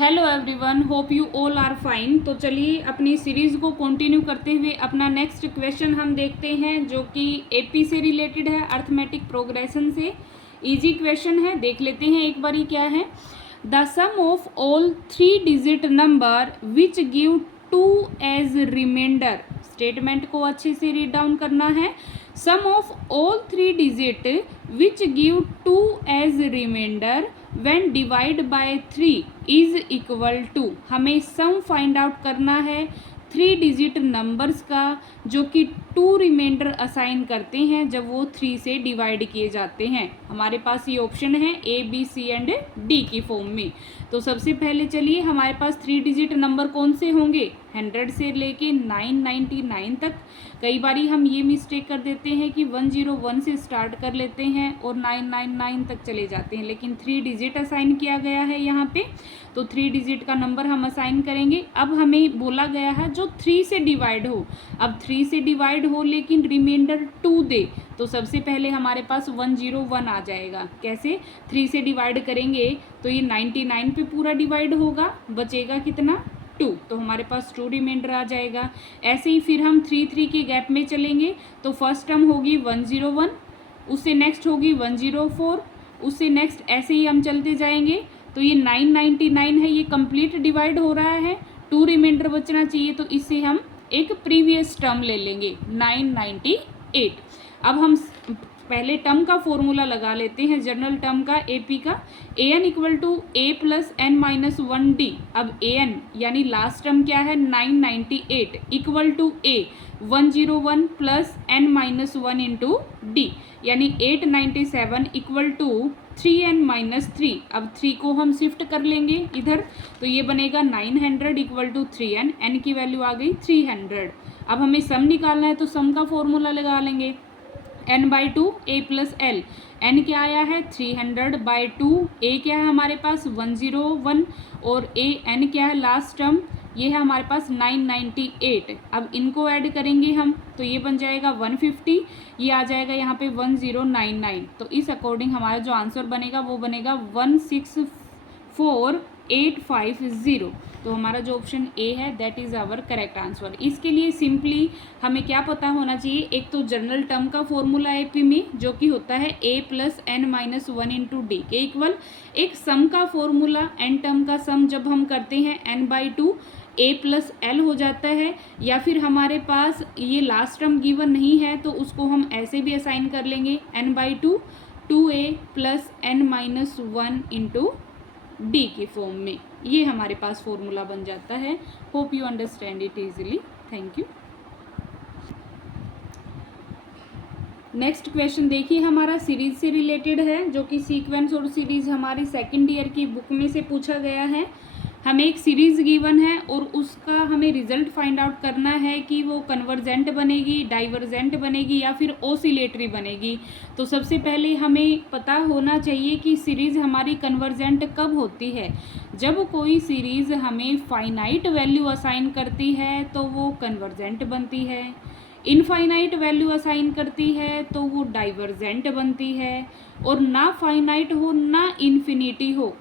Hello everyone, hope you all are fine. तो चलिए अपनी सीरीज़ को कंटिन्यू करते हुए अपना नेक्स्ट क्वेश्चन हम देखते हैं, जो कि एपी से रिलेटेड है, अर्थमेटिक प्रोग्रेशन से। इजी क्वेश्चन है, देख लेते हैं एक बारी क्या है। The sum of all 3 digit number which give 2 as reminder. Statement को अच्छे से रीड डाउन करना है। Sum of all 3 digit which give 2 as reminder when divide by 3 is equal to। हमें सम फाइंड आउट करना है 3 डिजिट नंबर्स का जो कि 2 रिमाइंडर असाइन करते हैं जब वो 3 से डिवाइड किए जाते हैं। हमारे पास ये ऑप्शन है A B C and D की फॉर्म में। तो सबसे पहले चलिए हमारे पास 3 डिजिट नंबर कौन से होंगे, 100 से लेके 999 तक। कई बारी हम ये मिस्टेक कर देते हैं कि 101 से स्टार्ट कर लेते हैं और 999 तक चले जाते हैं, लेकिन 3 डिजिट असाइन किया गया है यहाँ पे, तो 3 डिजिट का नंबर हम असाइन करेंगे। अब हमें बोला गया है जो 3 से डिवाइड हो। अब 3 से डिवाइड हो लेकिन रिमाइंडर 2 दे, तो सबसे पहले हमारे पास 101 आ जाएगा। कैसे 3 से डिवाइड करेंगे तो ये 99 पे पूरा डिवाइड होगा, बचेगा कितना 2, तो हमारे पास 2 रिमाइंडर आ जाएगा। ऐसे ही फिर हम 3 के गैप में चलेंगे, तो फर्स्ट टर्म होगी 101, उससे नेक्स्ट होगी 104, उससे नेक्स्ट ऐसे ही हम चलते जाएंगे। तो ये 999 है, ये कंप्लीट डिवाइड हो रहा है, 2 रिमाइंडर बचना चाहिए, तो इससे हम एक प्रीवियस टर्म ले लेंगे 998। अब हम पहले टर्म का फॉर्मूला लगा लेते हैं, जनरल टर्म का एपी का। A n equal to a plus N minus 1 d. अब ए एन यानी लास्ट टर्म क्या है 998 equal to a 101 plus N minus 1 into d, यानी 897 इक्वल टू 3n माइनस 3। अब 3 को हम शिफ्ट कर लेंगे इधर, तो ये बनेगा 900 इक्वल टू 3n, n की वैल्यू आ गई 300। अब हमें सम निकालना है, तो सम का फॉर्मूला लगा लेंगे n/2 a plus L. n क्या आया है 300/2, a क्या है हमारे पास 101 और a n क्या है लास्ट टर्म, ये है हमारे पास 998। अब इनको ऐड करेंगे हम, तो ये बन जाएगा 150, ये आ जाएगा यहाँ पे 1099। तो इस अकॉर्डिंग हमारा जो आंसर बनेगा वो बनेगा 164850। तो हमारा जो ऑप्शन ए है that is our correct answer. इसके लिए सिंपली हमें क्या पता होना चाहिए, एक तो जनरल टर्म का फॉर्मूला है पी में जो कि होता है a plus N minus 1 into d के इक्वल। एक सम का फॉर्मूला, एन टर्म का सम जब हम करते हैं n/2 ए प्लस एल हो जाता है, या फिर हमारे पास ये लास्ट टर्म गिवन नहीं है तो उसको हम ऐसे भी असाइन कर लेंगे n/2 2a plus N minus 1 into D की फॉर्म में। ये हमारे पास फॉर्मूला बन जाता है। Hope you understand it easily. Thank you. Next question देखिए, हमारा सीरीज से रिलेटेड है, जो कि सीक्वेंस और सीरीज हमारी सेकेंड ईयर की बुक में से पूछा गया है। हमें एक सीरीज़ गिवन है और उसका हमें रिजल्ट फाइंड आउट करना है कि वो कन्वर्जेंट बनेगी, डाइवर्जेंट बनेगी या फिर ओसिलेटरी बनेगी। तो सबसे पहले हमें पता होना चाहिए कि सीरीज़ हमारी कन्वर्जेंट कब होती है। जब कोई सीरीज़ हमें फाइनाइट वैल्यू असाइन करती है तो वो कन्वर्जेंट बनती है, इनफाइनाइट वैल्यू असाइन करती है तो वो डाइवर्जेंट बनती है, और ना फाइनाइट हो ना इन्फिनिटी हो।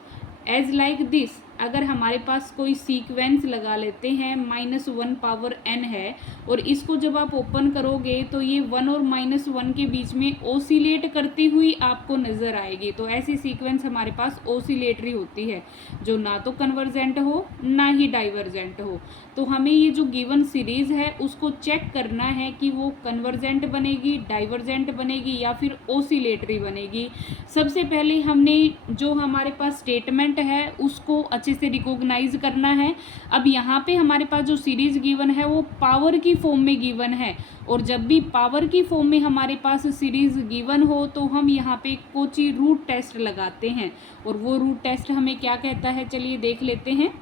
एज लाइक दिस, अगर हमारे पास कोई सीक्वेंस लगा लेते हैं -1 पावर n है और इसको जब आप ओपन करोगे तो ये 1 और -1 के बीच में ओसिलेट करती हुई आपको नज़र आएगी। तो ऐसी सीक्वेंस हमारे पास ओसिलेटरी होती है, जो ना तो कन्वर्जेंट हो ना ही डाइवर्जेंट हो। तो हमें ये जो गिवन सीरीज़ है उसको चेक करना है कि वो कन्वर्जेंट बनेगी, डाइवर्जेंट बनेगी या फिर ओसिलेटरी बनेगी। सबसे पहले हमने जो हमारे पास स्टेटमेंट है उसको अच्छे से रिकॉग्नाइज करना है। अब यहाँ पे हमारे पास जो सीरीज गिवन है वो पावर की फॉर्म में गिवन है, और जब भी पावर की फॉर्म में हमारे पास सीरीज गिवन हो तो हम यहाँ पे कोची रूट टेस्ट लगाते हैं, और वो रूट टेस्ट हमें क्या कहता है चलिए देख लेते हैं।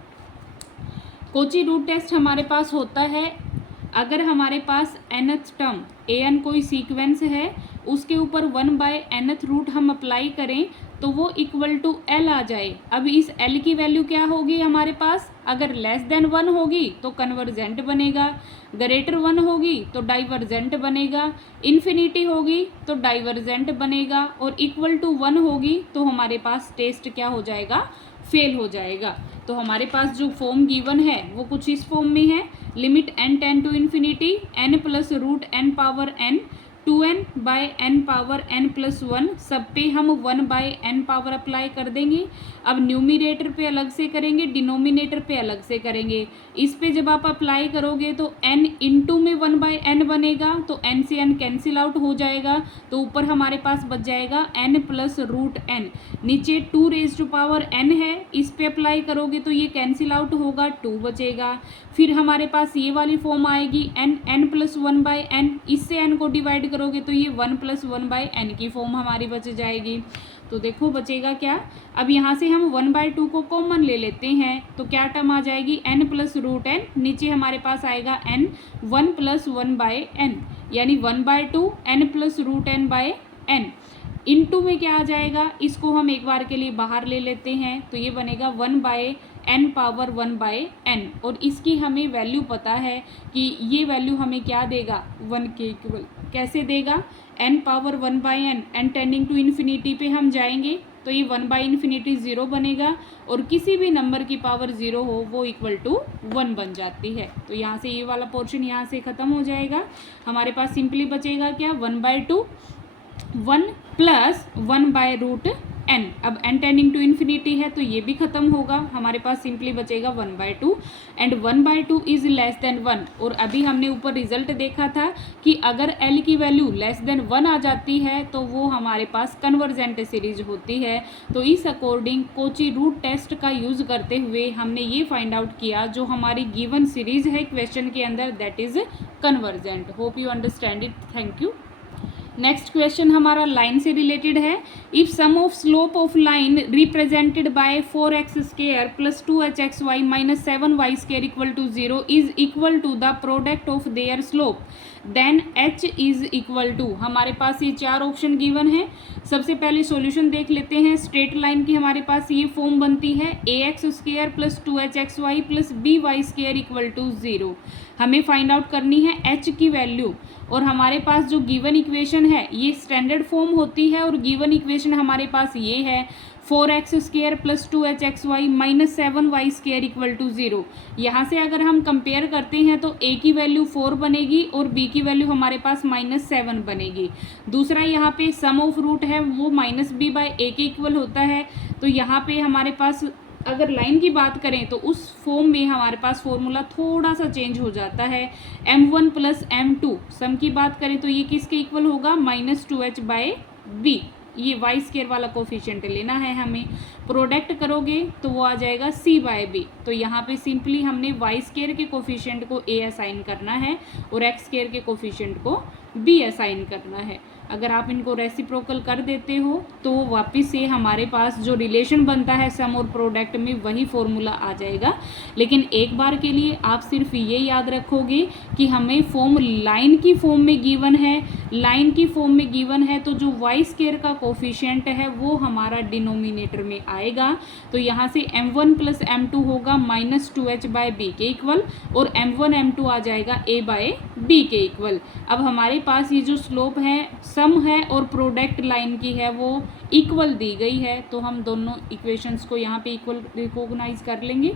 कोची रूट टेस्ट हमारे पास होता है, अगर हमारे पास nth टर्म an कोई सीक्वेंस है उसके ऊपर 1/nth रूट हम अप्लाई करें तो वो इक्वल टू l आ जाए। अब इस l की वैल्यू क्या होगी हमारे पास, अगर लेस देन 1 होगी तो कन्वर्जेंट बनेगा, ग्रेटर 1 होगी तो डाइवर्जेंट बनेगा, इन्फिनिटी होगी तो डाइवर्जेंट बनेगा, और इक्वल टू 1 होगी तो हमारे पास टेस्ट क्या हो जाएगा फेल हो जाएगा। तो हमारे पास जो फॉर्म गिवन है वो कुछ इस फॉर्म में है, limit n tend to infinity n plus root n power n 2n by n power n plus 1, सब पे हम 1 बाय n पावर अप्लाई कर देंगे। अब न्यूमिनेटर पे अलग से करेंगे, डिनोमिनेटर पे अलग से करेंगे। इस पे जब आप अप्लाई करोगे तो n इंटू में 1 बाय n बनेगा, तो n से n कैंसिल आउट हो जाएगा, तो ऊपर हमारे पास बच जाएगा n प्लस रूट n। नीचे 2 रेज टू पावर n है, इस पे अप्लाई करोगे तो ये कैंसिल आउट होगा, 2 बचेगा। फिर हमारे पास ये वाली फॉर्म आएगी n प्लस 1 बाय n, इससे n को डिवाइड करोगे तो ये 1 प्लस 1 बाय n की फॉर्म हमारी बच जाएगी। तो देखो बचेगा क्या, अब यहाँ से हम 1/2 को कॉमन ले लेते हैं, तो क्या टर्म आ जाएगी n प्लस रूट n, नीचे हमारे पास आएगा n 1 प्लस 1 बाय n, यानी 1/2 n plus root n by n। Into में क्या आ जाएगा, इसको हम एक बार के लिए बाहर ले लेते हैं, तो ये बनेगा 1 by n power 1 by n, और इसकी हमें वैल्यू पता है कि ये वैल्यू हमें क्या देगा, 1 के इक्वल। कैसे देगा, n power 1 by n, n tending to infinity पे हम जाएंगे तो ये 1 बाई इन्फिनिटी 0 बनेगा, और किसी भी नंबर की पावर 0 हो वो इक्वल टू 1 बन जाती है। तो यहाँ से ये वाला पोर्शन यहाँ से ख़त्म हो जाएगा, हमारे पास सिंपली बचेगा क्या, 1/2 1 प्लस 1 बाय रूट n। अब n टेंडिंग टू इन्फिनिटी है तो ये भी खत्म होगा, हमारे पास सिंपली बचेगा 1/2 एंड 1/2 इज लेस देन 1। और अभी हमने ऊपर रिजल्ट देखा था कि अगर l की वैल्यू लेस देन 1 आ जाती है तो वो हमारे पास कन्वर्जेंट सीरीज होती है। तो इस अकॉर्डिंग कोची रूट टेस्ट का यूज़ करते हुए हमने ये फाइंड आउट किया जो हमारी गिवन सीरीज है क्वेश्चन के अंदर, that is convergent. Hope you understand it, thank you. Next question हमारा लाइन से रिलेटेड है। If sum of slope of line represented by 4x square plus 2hxy minus 7y square equal to 0 is equal to the product of their slope then h is equal to, हमारे पास ये 4 option given है। सबसे पहले solution देख लेते हैं। Straight line की हमारे पास ये फॉर्म बनती है ax square plus 2hxy plus by square equal to 0। हमें फाइंड आउट करनी है h की वैल्यू, और हमारे पास जो गिवन इक्वेशन है ये स्टैंडर्ड फॉर्म होती है, और गिवन इक्वेशन हमारे पास ये है 4x square plus 2hxy minus 7y square equal to 0। यहाँ से अगर हम कंपेयर करते हैं तो a की वैल्यू 4 बनेगी और b की वैल्यू हमारे पास माइनस 7 बनेगी। दूसरा यहाँ पे सम ऑफ रूट है वो माइनस b बाई a के इक्वल होता है। तो यहाँ पे हमारे पास अगर लाइन की बात करें तो उस फॉर्म में हमारे पास फॉर्मूला थोड़ा सा चेंज हो जाता है, m1 प्लस m2। सम की बात करें तो ये किसके इक्वल होगा, माइनस 2h बाई b। ये वाई स्केयर वाला कोफिशिएंट लेना है हमें। प्रोडक्ट करोगे तो वो आ जाएगा c बाय b। तो यहाँ पे सिंपली हमने वाई स्केयर के कोफिशिएंट को a असाइन करना है और एक्स स्केयर के कोफिशिएंट को b असाइन करना है। अगर आप इनको रेसिप्रोकल कर देते हो तो वापस से हमारे पास जो रिलेशन बनता है सम और प्रोडक्ट में वही फॉर्मूला आ जाएगा। लेकिन एक बार के लिए आप सिर्फ ये याद रखोगे कि हमें फॉर्म लाइन की फॉर्म में गिवन है, लाइन की फॉर्म में गिवन है तो जो वाई स्केयर का कोफिशिएंट है वो हमारा डिनोमिनेटर में आएगा। तो यहाँ से m1 प्लस m2 होगा माइनस 2h बाय b के इक्वल, और m1 m2 आ जाएगा a बाय b के इक्वल। अब हमारे पास ये जो स्लोप है सम है और प्रोडक्ट लाइन की है वो इक्वल दी गई है, तो हम दोनों इक्वेशंस को यहाँ पे इक्वल रिकॉग्नाइज कर लेंगे।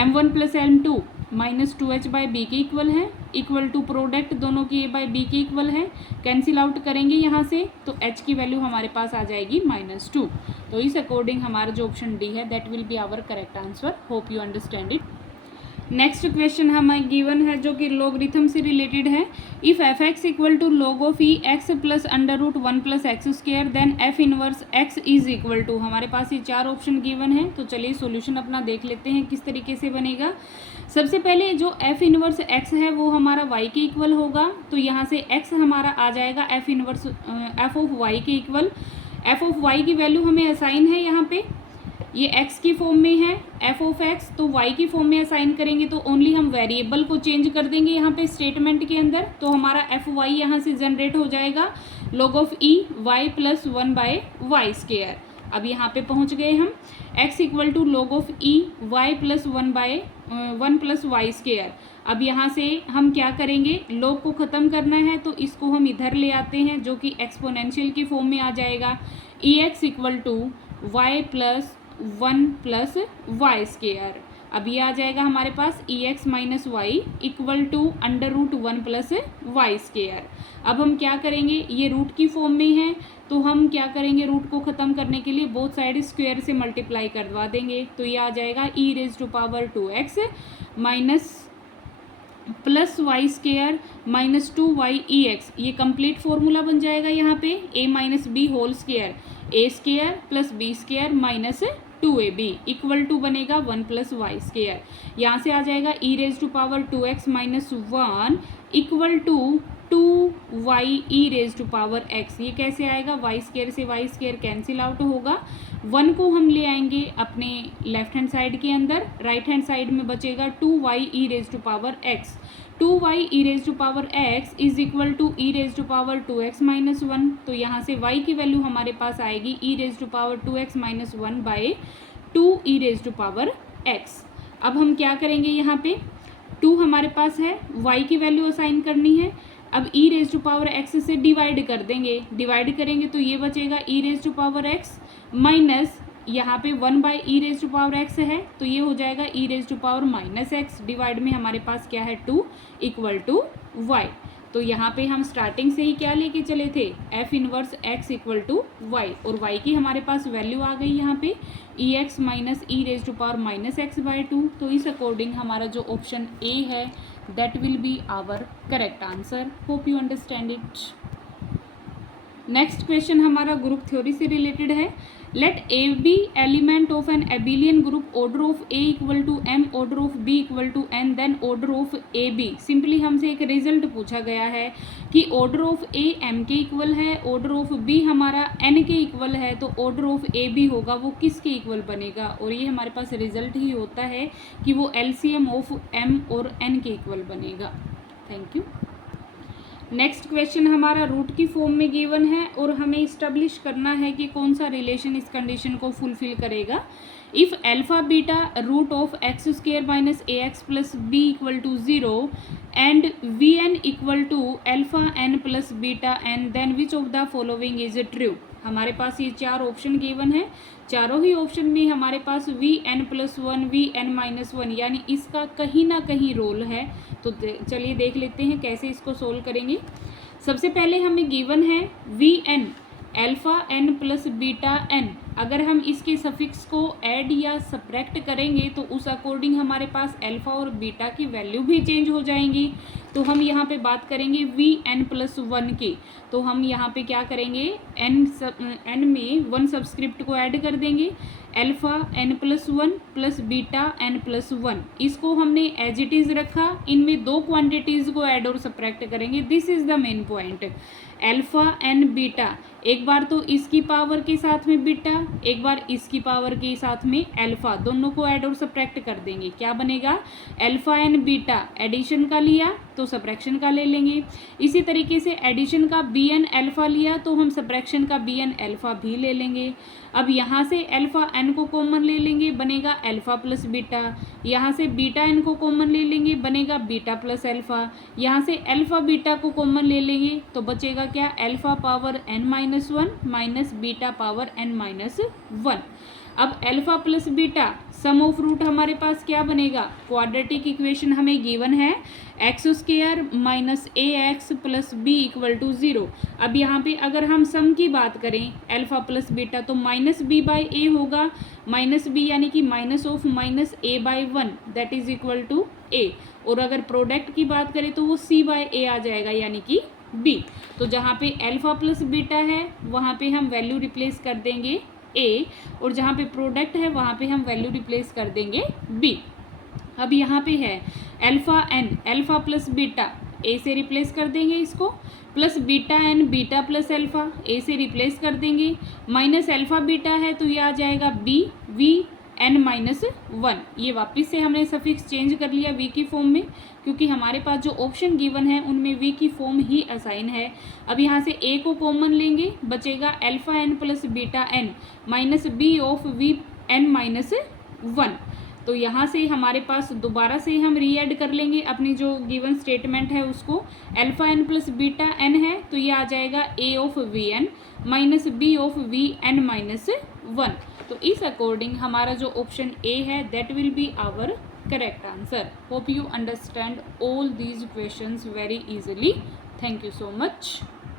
m1 plus m2 minus 2h by b के इक्वल है, इक्वल टू प्रोडक्ट दोनों की a बाई b के इक्वल है। कैंसिल आउट करेंगे यहाँ से तो h की वैल्यू हमारे पास आ जाएगी -2। तो इस अकॉर्डिंग हमारा जो ऑप्शन डी है that will be our correct answer. Hope you understand it. Next question हमें गिवन है जो कि लॉगरिथम से रिलेटेड है। If F X equal to log of E X plus under root 1 plus X square then F inverse X is equal to, हमारे पास ये 4 option given है। तो चलिए सॉल्यूशन अपना देख लेते हैं किस तरीके से बनेगा। सबसे पहले जो एफ इनवर्स एक्स है वो हमारा वाई के इक्वल होगा, तो यहाँ से एक्स हमारा आ जाएगा F inverse F of Y के इक्वल। एफ ऑफ वाई की वैल्यू हमें असाइन है, यहाँ पे ये x की फॉर्म में है f ऑफ x, तो y की फॉर्म में असाइन करेंगे तो ओनली हम वेरिएबल को चेंज कर देंगे यहाँ पे स्टेटमेंट के अंदर। तो हमारा एफ वाई यहाँ से जनरेट हो जाएगा log of e y plus 1 by Y square. अब यहाँ पे पहुँच गए हम, x equal to log of e y plus 1 by 1 plus Y square. अब यहाँ से हम क्या करेंगे, log को ख़त्म करना है तो इसको हम इधर ले आते हैं जो कि एक्सपोनेंशियल की फॉर्म में आ जाएगा। e x equal to y plus one plus y square. अब ये आ जाएगा हमारे पास e x minus y equal to under root one plus y square. अब हम क्या करेंगे, ये रूट की फॉर्म में है तो हम क्या करेंगे, रूट को ख़त्म करने के लिए बोथ साइड स्क्वायर से मल्टीप्लाई करवा देंगे। तो ये आ जाएगा e raise to power 2x minus plus y square minus 2y e x. ये कंप्लीट फॉर्मूला बन जाएगा यहाँ पे a minus b whole square, a square plus b square minus 2ab equal to बनेगा 1 प्लस वाई स्केयर। यहाँ से आ जाएगा e raise to power 2x minus 1 equal to 2y e raise to power x। ये कैसे आएगा, Y square से Y square cancel out होगा, 1 को हम ले आएंगे अपने लेफ्ट हैंड साइड के अंदर, राइट हैंड साइड में बचेगा 2y e raise to power x। 2y e raise to power x is equal to e raise to power 2x minus 1। तो यहाँ से y की वैल्यू हमारे पास आएगी e raise to power 2x minus 1 by 2 e raise to power x। अब हम क्या करेंगे, यहाँ पे 2 हमारे पास है, y की वैल्यू असाइन करनी है। अब e raise to power x से डिवाइड कर देंगे, डिवाइड करेंगे तो ये बचेगा e raise to power x minus यहाँ पे 1 by e raise to power x है तो ये हो जाएगा e raise to power minus x divide में हमारे पास क्या है 2 इक्वल टू y। तो यहाँ पे हम स्टार्टिंग से ही क्या लेके चले थे, f inverse x equal to y, और y की हमारे पास वैल्यू आ गई यहाँ पे e x minus e raise to power minus x by 2। तो इस अकॉर्डिंग हमारा जो ऑप्शन ए है that will be our correct answer. Hope you understand it. Next question हमारा ग्रुप थ्योरी से रिलेटेड है। Let a b element of an abelian group, order of a equal to m, order of b equal to n, then order of a b. Simply हमसे एक result पूछा गया है कि order of A M के equal है, order of B हमारा N के इक्वल है, तो ऑर्डर ऑफ ए बी होगा वो किसके इक्वल बनेगा, और ये हमारे पास रिजल्ट ही होता है कि वो एलसीएम ऑफ एम और एन के इक्वल बनेगा। Thank you. नेक्स्ट क्वेश्चन हमारा रूट की फॉर्म में गिवन है और हमें इस्टेब्लिश करना है कि कौन सा रिलेशन इस कंडीशन को फुलफिल करेगा। If alpha beta root of x square minus a x plus b equal to 0 and v n equal to alpha n plus beta n, then which of the following is true. हमारे पास ये 4 option given है, चारों ही option में हमारे पास v n plus 1 v n minus 1 यानी इसका कहीं ना कहीं रोल है। तो चलिए देख लेते हैं कैसे इसको सोल्व करेंगे। सबसे पहले हमें गिवन है v n alpha n plus beta n. अगर हम इसके सफिक्स को ऐड या सब्ट्रैक्ट करेंगे तो उस अकॉर्डिंग हमारे पास एल्फा और बीटा की वैल्यू भी चेंज हो जाएंगी। तो हम यहाँ पे बात करेंगे वी एन प्लस 1 की, तो हम यहाँ पे क्या करेंगे, एन में 1 सबस्क्रिप्ट को ऐड कर देंगे, alpha n plus 1 plus beta n plus 1। इसको हमने एज इट इज़ रखा, इनमें 2 क्वांटिटीज़ को ऐड और सब्ट्रैक्ट करेंगे। This is the main point. Alpha n beta, एक बार तो इसकी पावर के साथ में बीटा, एक बार इसकी पावर के साथ में एल्फा, दोनों को ऐड और सब्ट्रैक्ट कर देंगे। क्या बनेगा, एल्फा एन बीटा एडिशन का लिया तो सब्ट्रैक्शन का ले लेंगे। इसी तरीके से एडिशन का बी एन एल्फा लिया तो हम सब्ट्रैक्शन का बी एन एल्फा भी ले लेंगे। अब यहाँ से एल्फा एन को कॉमन ले लेंगे, बनेगा एल्फा प्लस बीटा। यहाँ से बीटा एन को कॉमन ले लेंगे, बनेगा बीटा प्लस एल्फा। यहाँ से एल्फा बीटा को कॉमन ले लेंगे तो बचेगा क्या, alpha power n minus 1 minus beta power n minus 1। अब alpha plus beta sum of root हमारे पास क्या बनेगा, क्वाड्रेटिक इक्वेशन हमें गिवन है x square minus a x plus b equal to 0। अब यहाँ पे अगर हम सम की बात करें एल्फा प्लस बीटा तो माइनस बी बाई ए होगा, माइनस बी यानी कि minus of minus a by 1 that is equal to a, और अगर प्रोडक्ट की बात करें तो वो सी बाई ए आ जाएगा यानी कि बी। तो जहाँ पे एल्फा प्लस बीटा है वहाँ पे हम वैल्यू रिप्लेस कर देंगे ए, और जहाँ पे प्रोडक्ट है वहाँ पे हम वैल्यू रिप्लेस कर देंगे बी। अब यहाँ पे है alpha n, alpha plus beta a से रिप्लेस कर देंगे इसको, plus beta n beta plus alpha a से रिप्लेस कर देंगे, माइनस एल्फा बीटा है तो ये आ जाएगा बी वी एन माइनस 1। ये वापस से हमने सफिक्स चेंज कर लिया वी की फॉर्म में, क्योंकि हमारे पास जो ऑप्शन गिवन है उनमें वी की फॉर्म ही असाइन है। अब यहाँ से ए को कॉमन लेंगे, बचेगा alpha n plus beta n minus b of v n minus 1। तो यहाँ से हमारे पास दोबारा से हम री ऐड कर लेंगे अपनी जो गिवन स्टेटमेंट है उसको, alpha n plus beta n है तो ये आ जाएगा a of v n minus b of v n minus 1। तो इस अकॉर्डिंग हमारा जो ऑप्शन ए है that will be our correct answer. Hope you understand all these questions very easily. Thank you so much.